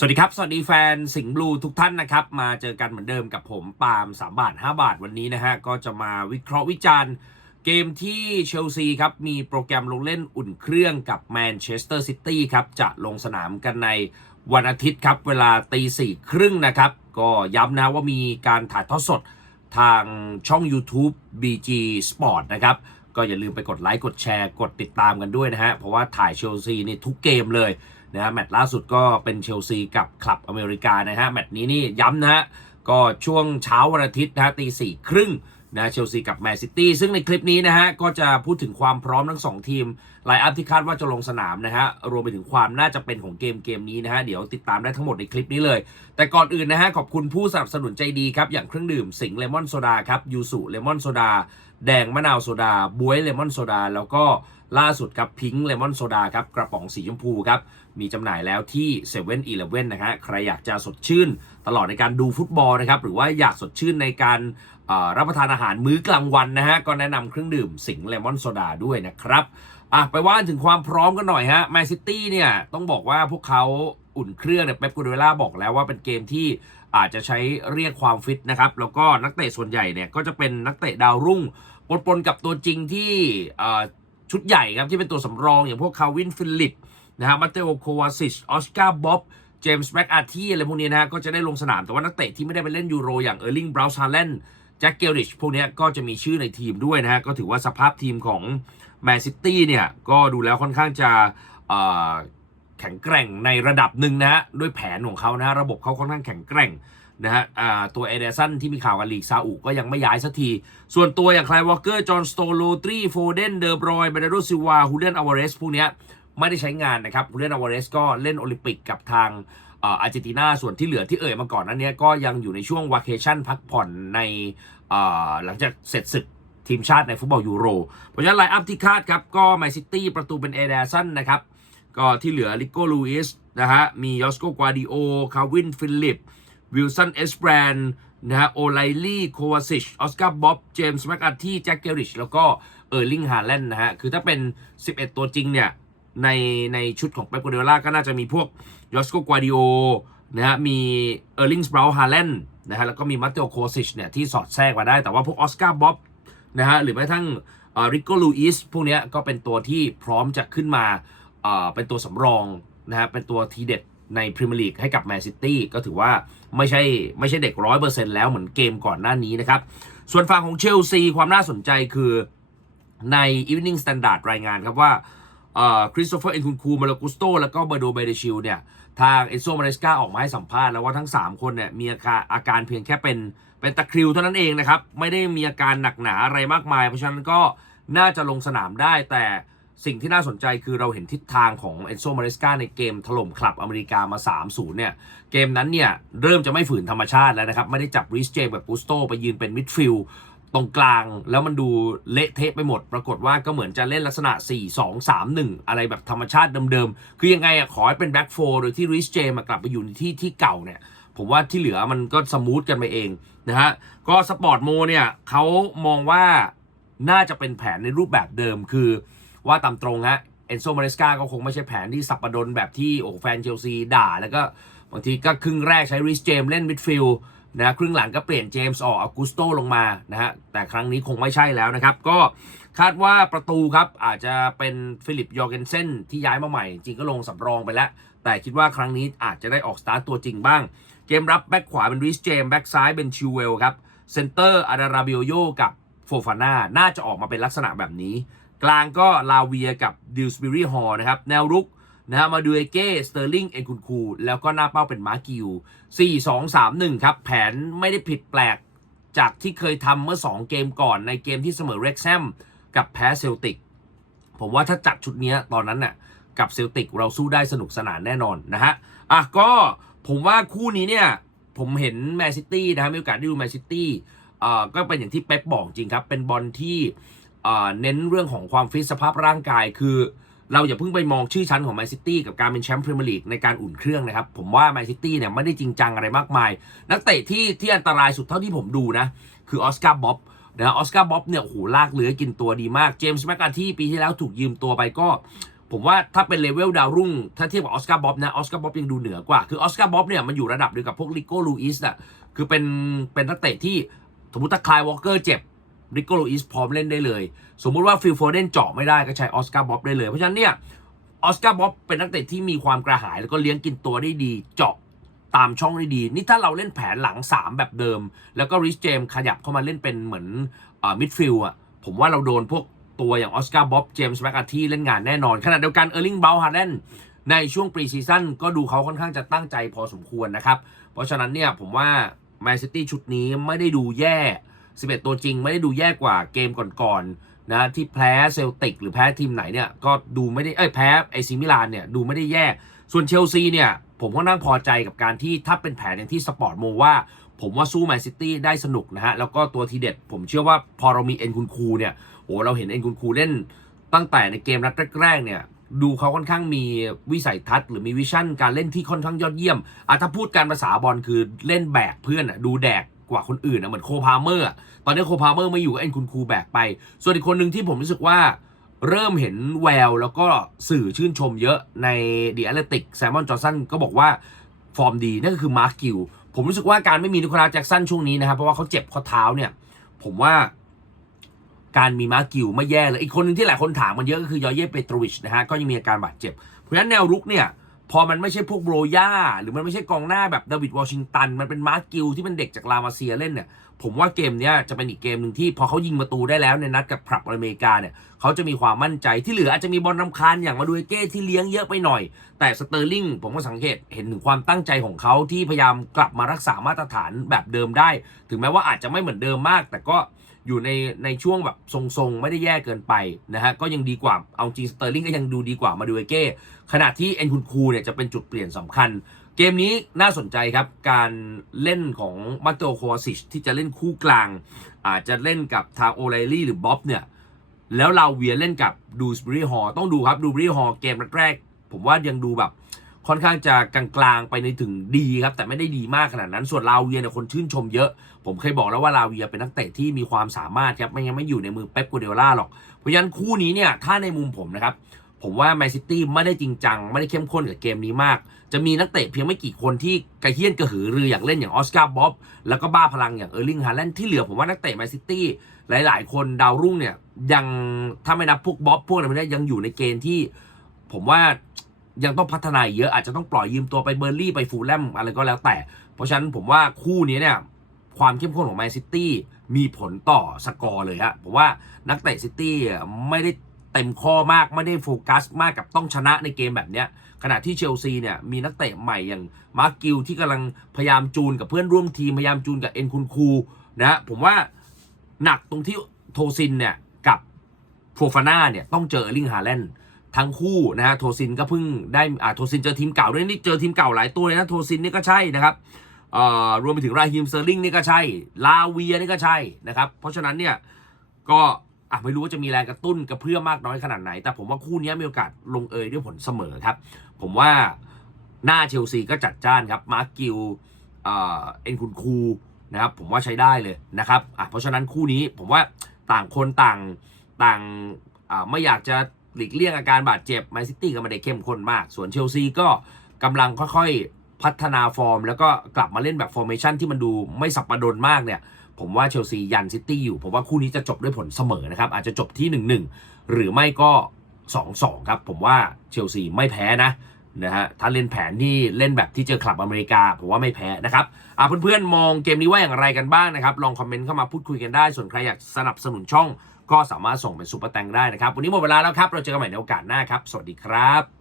สวัสดีครับ สวัสดีแฟนสิงห์บลูทุกท่านนะครับ มาเจอกันเหมือนเดิมกับผมปาล์ม3บาท5บาทวันนี้นะฮะ ก็จะมาวิเคราะห์วิจารณ์ เกมที่เชลซีครับ มีโปรแกรมลงเล่นอุ่นเครื่องกับแมนเชสเตอร์ซิตี้ครับ จะลงสนามกันในวันอาทิตย์ครับ เวลาตีสี่ครึ่งนะครับ ก็ย้ำนะว่ามีการถ่ายทอดสดทางช่อง YouTube BG Sport นะครับ ก็อย่าลืมไปกดไลค์กดแชร์กดติดตามกันด้วยนะฮะเพราะว่าถ่ายเชลซีนี่ทุกเกมเลย นะฮะแมตช์ล่าสุดก็เป็นเชลซีกับคลับอเมริกานะฮะแมตช์นี้นี่ย้ำนะฮะก็ช่วงเช้าวันอาทิตย์นะฮะตีสี่ครึ่งนะเชลซีกับแมนซิตี้ซึ่งในคลิปนี้นะฮะก็จะพูดถึงความพร้อมทั้งสองทีม ไลน์อัพที่คาดว่าจะลงสนามนะฮะรวมไปถึงความน่าจะเป็นของเกมเกมนี้นะฮะเดี๋ยวติดตามได้ทั้งหมดในคลิปนี้เลย แต่ก่อนอื่นนะฮะขอบคุณผู้สนับสนุนใจดีครับอย่างเครื่องดื่มสิงเลมอนโซดาครับยูสุเลมอนโซดาแดงมะนาวโซดาบวยเลมอนโซดาแล้วก็ล่าสุดครับพิงค์เลมอนโซดาครับกระป๋องสีชมพูครับมีจำหน่ายแล้วที่7 e เ e ่ e อนะฮะใครอยากจะสดชื่น ตลอดในการดูฟุตบอลนะครับหรือว่าอยากสดชื่นในการรับประทานอาหารมื้อกลางวันนะฮะก็แนะนำเครื่องดื่มสิงเลมอนโซดาด้วยนะครับ อะไปว่าถึงความพร้อมกันหน่อยฮะแมนซิตี้เนี่ยต้องบอกว่าพวกเขาอุ่นเครื่องเนี่ยเป๊ปกูเดล่าบอกแล้วว่าเป็นเกมที่อาจจะใช้เรียกความฟิตนะครับ แล้วก็นักเตะส่วนใหญ่เนี่ยก็จะเป็นนักเตะดาวรุ่งปนๆกับตัวจริงที่ชุดใหญ่ครับ ที่เป็นตัวสำรองอย่างพวกคาวินฟิลิปนะฮะมาเตโอโควาซิชออสการ์บ๊อบเจมส์แม็กอาร์ทีอะไรพวกนี้นะฮะก็จะได้ลงสนามแต่ว่านักเตะที่ไม่ได้ไปเล่นยูโรอย่างเออร์ลิงบราวน์ฮาเลน จ็คเกลริชพวกนี้ก็จะมีชื่อในทีมด้วยนะฮะ ก็ถือว่าสภาพทีมของแมนซิตี้เนี่ย ก็ดูแล้วค่อนข้างจะแข็งแกร่งในระดับหนึ่งนะฮะ ด้วยแผนของเขานะฮะ ระบบเขาค่อนข้างแข็งแกร่งนะฮะตัวเอเดสันที่มีข่าวกับลีกซาอุก็ยังไม่ย้ายสักที ส่วนตัวอย่างไคลวอลเกอร์ จอห์นสโตโลตรีโฟเดน เดอร์บรอยเบเดโรซิวาฮูเดนอวาเรสพวกนี้ไม่ได้ใช้งานนะครับเรนอวาเรสก็เล่นโอลิมปิกกับทางอาร์เจนตินาส่วนที่เหลือที่เอ่ยมาก่อนนั้นเนี้ยก็ยังอยู่ในช่วงวาเคชั่นพักผ่อนใน หลังจากเสร็จศึกทีมชาติในฟุตบอลยูโร เพราะฉะนั้นไลน์อัพที่คาดครับ ก็แมนซิตี้ประตูเป็นเอเดสันนะครับ ก็ที่เหลือลิโก้ลูอิสนะฮะ มียอสโกกวาดิโอ คาวินฟิลิป วิลสันเอสแบรนนะฮะ โอไลลี่ โควาซิช ออสการ์บ๊อบ เจมส์แมคอาร์ที่แจ็คเกริช แล้วก็เออร์ลิงฮาแลนด์นะฮะ คือถ้าเป็น 11 ตัวจริงเนี่ย ในในชุดของเป๊ปกัวเดล่าก็น่าจะมีพวกยอสโกกวาดิโอนะฮะ มีเออร์ลิงสบราฮาเลน นะฮะแล้วก็มีมัตเตโอโคซิชเนี่ยที่สอดแทรกมาได้ แต่ว่าพวกออสการ์บ๊อบนะฮะหรือแม้ทั้งริโกลูอิสพวกนี้ก็เป็นตัวที่พร้อมจะขึ้นมาเป็นตัวสำรองนะฮะเป็นตัวทีเด็ดในพรีเมียร์ลีกให้กับแมนซิตี้ก็ถือว่าไม่ใช่ไม่ใช่เด็กร้อยเปอร์เซ็นต์แล้วเหมือนเกมก่อนหน้านี้นะครับ ส่วนฝั่งของเชลซีความน่าสนใจคือใน Evening Standard รายงานครับว่าคริสโตเฟอร์เอ็นคุนคูมาลกุสโตแล้วก็เบอร์โดเบเดชิลเนี่ย ทางเอนโซมาเรสกาออกมาให้สัมภาษณ์แล้วว่าทั้ง 3 คนเนี่ยมีอาการอาการเพียงแค่เป็นเป็นตะคริวเท่านั้นเองนะครับ ไม่ได้มีอาการหนักหนาอะไรมากมาย เพราะฉะนั้นก็น่าจะลงสนามได้แต่สิ่งที่น่าสนใจคือเราเห็นทิศทางของเอนโซมาเรสกาในเกมถล่มคลับอเมริกามา 3-0 เนี่ย เกมนั้นเนี่ย เริ่มจะไม่ฝืนธรรมชาติแล้วนะครับ ไม่ได้จับริสเจมแบบกุสโตไปยืนเป็นมิดฟิลด์ ตรงกลางแล้วมันดูเละเทะไปหมด ปรากฏว่าก็เหมือนจะเล่นลักษณะ 4 2 3 1 อะไรแบบธรรมชาติเดิมๆ คือยังไงอะขอให้เป็นแบ็กโฟโดยที่ริสเจมากลับไปอยู่ในที่ที่เก่าเนี่ย ผมว่าที่เหลือมันก็สมูทกันไปเองนะฮะ ก็สปอร์ตโมเนี่ยเขามองว่าน่าจะเป็นแผนในรูปแบบเดิมคือว่าตามตรงฮะเอนโซมาเรสกาก็คงไม่ใช่แผนที่สับประดนแบบที่โอ้แฟนเชลซีด่า แล้วก็บางทีก็ครึ่งแรกใช้ริสเจมเล่นมิดฟิลด์ นะครึ่งหลังก็เปลี่ยนเจมส์ออกอากุสโตลงมานะฮะแต่ครั้งนี้คงไม่ใช่แล้วนะครับ ก็คาดว่าประตูครับอาจจะเป็นฟิลิปยอร์เกนเซนที่ย้ายมาใหม่ จริงก็ลงสำรองไปแล้ว แต่คิดว่าครั้งนี้อาจจะได้ออกสตาร์ตตัวจริงบ้าง เกมรับแบ็กขวาเป็นริสเจมแบ็กซ้ายเป็นชิวเวลครับเซนเตอร์อาดาราบิโอโยกับโฟฟาน่าน่าจะออกมาเป็นลักษณะแบบนี้ กลางก็ลาเวียกับดิลสบิรีฮอนะครับแนวรุก นะฮะมาดูเอเก้สเตอร์ลิงเอ็นคุนคู แล้วก็หน้าเป้าเป็นมาร์กิว4 2 3 1 ครับ แผนไม่ได้ผิดแปลกจากที่เคยทำเมื่อ 2 เกมก่อนในเกมที่เสมอเร็กแซมกับแพ้เซลติก ผมว่าถ้าจัดชุดนี้ตอนนั้นน่ะกับเซลติกเราสู้ได้สนุกสนานแน่นอนนะฮะ อะก็ผมว่าคู่นี้เนี่ย ผมเห็นแมนซิตี้นะฮะมีโอกาสได้ดูแมนซิตี้อ่าก็เป็นอย่างที่เป๊ปบอกจริงครับ เป็นบอลที่อ่าเน้นเรื่องของความฟิตสภาพร่างกายคือ เราอย่าเพิ่งไปมองชื่อชั้นของแมนซิตี้กับการเป็นแชมป์พรีเมียร์ลีกในการอุ่นเครื่องนะครับ ผมว่าแมนซิตี้เนี่ยไม่ได้จริงจังอะไรมากมาย นักเตะที่ที่อันตรายสุดเท่าที่ผมดูนะ คือออสการ์บ๊อบนะออสการ์บ๊อบเนี่ยโหลากเลือกินตัวดีมากเจมส์แมคการที่ปีที่แล้วถูกยืมตัวไปก็ ผมว่าถ้าเป็นเลเวลดาวรุ่ง ถ้าเทียบกับออสการ์บ๊อบนะออสการ์บ๊อบยังดูเหนือกว่า คือออสการ์บ๊อบเนี่ยมันอยู่ระดับเดียวกับพวกลิโก้ลูอิสอะคือเป็นเป็นนักเตะที่สมมติถ้าคลายวอลเกอร์เจ็บ ลิโก้ลูอิสพร้อมเล่นได้เลย สมมุติว่าฟิลโฟเดนเจาะไม่ได้ก็ใช้ออสการ์บ๊อบได้เลย เพราะฉะนั้นเนี่ยออสการ์บ๊อบเป็นนักเตะที่มีความกระหาย แล้วก็เลี้ยงกินตัวได้ดี เจาะตามช่องได้ดี นี่ถ้าเราเล่นแผนหลัง 3 แบบเดิม แล้วก็ริชเจมขยับเข้ามาเล่นเป็นเหมือนมิดฟิลด์อะผมว่าเราโดนพวกตัวอย่างออสการ์บ๊อบเจมส์แมคอาที่เล่นงานแน่นอน ขณะเดียวกันเออร์ลิงเบลฮาร์เดนในช่วงปรีซีซั่นก็ดูเขาค่อนข้างจะตั้งใจพอสมควรนะครับ เพราะฉะนั้นเนี่ยผมว่าแมนซิตี้ชุดนี้ไม่ได้ดูแย่ 11 ตัวจริงไม่ได้ดูแย่กว่าเกมก่อนๆนะที่แพ้เซลติกหรือแพ้ทีมไหนเนี่ยก็ดูไม่ได้เอ้ยแพ้ไอซิมิลานเนี่ยดูไม่ได้แย่ ส่วนเชลซีเนี่ยผมก็นั่งพอใจกับการที่ถ้าเป็นแผนอย่างที่สปอร์ตโมว่า ผมว่าสู้แมนซิตี้ได้สนุกนะฮะ แล้วก็ตัวทีเด็ด ผมเชื่อว่าพอเรามีเอ็นคุณคูเนี่ยโอ้เราเห็นเอ็นคุณคูเล่นตั้งแต่ในเกมนัดแรกๆเนี่ยดูเขาค่อนข้างมีวิสัยทัศน์หรือมีวิชั่นการเล่นที่ค่อนข้างยอดเยี่ยมอะถ้าพูดการภาษาบอลคือเล่นแบกเพื่อนอะดูแดก กว่าคนอื่นอะเหมือนโคพาเมอร์ตอนนี้โคพาเมอร์ไม่อยู่ก็เอ็นคุณคูแบกไป ส่วนอีกคนหนึ่งที่ผมรู้สึกว่าเริ่มเห็นแววแล้วก็สื่อชื่นชมเยอะในดี a อ l เลติกแซมมอนจอร์สันก็บอกว่าฟอร์มดีนั่นก็คือมาร์คกิลผมรู้สึกว่าการไม่มีนิโคลัสแจ็กสันช่วงนี้นะครับเพราะว่าเขาเจ็บข้อเท้าเนี่ยผมว่าการมีมาร์คกิลไม่แย่เลย อีกคนหนึ่งที่หลายคนถามมันเยอะก็คือยอเย่เปโตรวิชนะฮะก็ยังมีอาการบาดเจ็บ เพราะฉะนั้นแนวรุกเนี่ย พอมันไม่ใช่พวกโบรย่าหรือมันไม่ใช่กองหน้าแบบดาวิดวอชิงตัน มันเป็นมาร์กิลที่เป็นเด็กจากลามาเซียเล่นเนี่ย ผมว่าเกมเนี้ยจะเป็นอีกเกมหนึ่งที่พอเขายิงประตูได้แล้วในนัดกับพรับอเมริกาเนี่ยเขาจะมีความมั่นใจที่เหลืออาจจะมีบอลนำคาญอย่างมาดูเก้ที่เลี้ยงเยอะไปหน่อย แต่สเตอร์ลิงผมก็สังเกตเห็นถึงความตั้งใจของเขาที่พยายามกลับมารักษามาตรฐานแบบเดิมได้ ถึงแม้ว่าอาจจะไม่เหมือนเดิมมาก แต่ก็ อยู่ในในช่วงแบบทรงๆ ไม่ได้แย่เกินไปนะฮะก็ยังดีกว่าเอาจริงสเตอร์ลิงก็ยังดูดีกว่ามาดูเอเก้ขณะที่เอ็นคุณคูเนี่ยจะเป็นจุดเปลี่ยนสำคัญ เกมนี้น่าสนใจครับ การเล่นของมาโตโควซิชที่จะเล่นคู่กลาง อาจจะเล่นกับทางโอไลลี่หรือบ๊อบเนี่ยแล้วเราเวียเล่นกับดูสบรีฮอต้องดูครับดูสบรีฮอเกมแรกๆผมว่ายังดูแบบ ค่อนข้างจะกลางๆไปในถึงดีครับ แต่ไม่ได้ดีมากขนาดนั้นส่วนลาเวียเนี่ยคนชื่นชมเยอะ ผมเคยบอกแล้วว่าลาเวียเป็นนักเตะที่มีความสามารถครับไม่งั้นไม่อยู่ในมือเป๊ปกูเดล่าหรอกเพราะฉะนั้นคู่นี้เนี่ยถ้าในมุมผมนะครับผมว่าแมนซิตี้ไม่ได้จริงจัง ไม่ได้เข้มข้นกับเกมนี้มาก จะมีนักเตะเพียงไม่กี่คนที่กระเฮี้ยนกระหือรืออยากเล่นอย่างออสการ์บ๊อบแล้วก็บ้าพลังอย่างเออร์ลิงฮาแลนด์ที่เหลือผมว่านักเตะแมนซิตี้หลายๆ คนดาวรุ่งเนี่ยยังถ้าไม่นับพวกบ๊อบพวกอะไรพวกนี้ยังอยู่ในเกณฑ์ที่ ผมว่า ยังต้องพัฒนาเยอะอาจจะต้องปล่อยยืมตัวไปเบอร์ลี่ไปฟูลแลมอะไรก็แล้วแต่ เพราะฉะนั้นผมว่าคู่นี้เนี่ยความเข้มข้นของแมนซิตี้มีผลต่อสกอร์เลยฮะผมว่านักเตะซิตี้ไม่ได้เต็มข้อมากไม่ได้โฟกัสมากกับต้องชนะในเกมแบบเนี้ยขณะที่เชลซีเนี่ยมีนักเตะใหม่อย่างมาร์กิลที่กำลังพยายามจูนกับเพื่อนร่วมทีมพยายามจูนกับเอ็นคุนคูนะผมว่าหนักตรงที่โทซินเนี่ยกับโฟฟาน่าเนี่ยต้องเจอเอลิงฮาแลนด์ ทั้งคู่นะฮะโทซินก็เพิ่งได้อ่าโทซินเจอทีมเก่าด้วยนี่เจอทีมเก่าหลายตัวเลยนะโทซินนี่ก็ใช่นะครับเอ่อรวมไปถึงราฮิมเซอร์ลิงนี่ก็ใช่ลาเวียนี่ก็ใช่นะครับเพราะฉะนั้นเนี่ยก็อะไม่รู้ว่าจะมีแรงกระตุ้นกระเพื่อมากน้อยขนาดไหน แต่ผมว่าคู่นี้มีโอกาสลงเอยด้วยผลเสมอครับ ผมว่าหน้าเชลซีก็จัดจ้านครับมาร์กิลเอ่อเอ็นคุณคูนะครับผมว่าใช้ได้เลยนะครับอะเพราะฉะนั้นคู่นี้ผมว่าต่างคนต่างต่างอ่าไม่อยากจะ หลีกเลี่ยงอาการบาดเจ็บแมนซิตี้ก็ไม่ได้เข้มข้นมาก ส่วนเชลซีก็กำลังค่อยๆพัฒนาฟอร์ม แล้วก็กลับมาเล่นแบบฟอร์เมชันที่มันดูไม่สับประดนมากเนี่ยผมว่าเชลซียันซิตี้อยู่ ผมว่าคู่นี้จะจบด้วยผลเสมอนะครับ อาจจะจบที่ 1-1 หรือไม่ก็ 2-2 ครับ ผมว่าเชลซีไม่แพ้นะนะฮะถ้าเล่นแผนที่เล่นแบบที่เจอคลับอเมริกา ผมว่าไม่แพ้นะครับอ่าเพื่อนๆ มองเกมนี้ว่าอย่างไรกันบ้างนะครับ ลองคอมเมนต์เข้ามาพูดคุยกันได้ ส่วนใครอยากสนับสนุนช่อง ก็สามารถส่งเป็นซูเปอร์แตงได้นะครับ วันนี้หมดเวลาแล้วครับ เราเจอกันใหม่ในโอกาสหน้าครับ สวัสดีครับ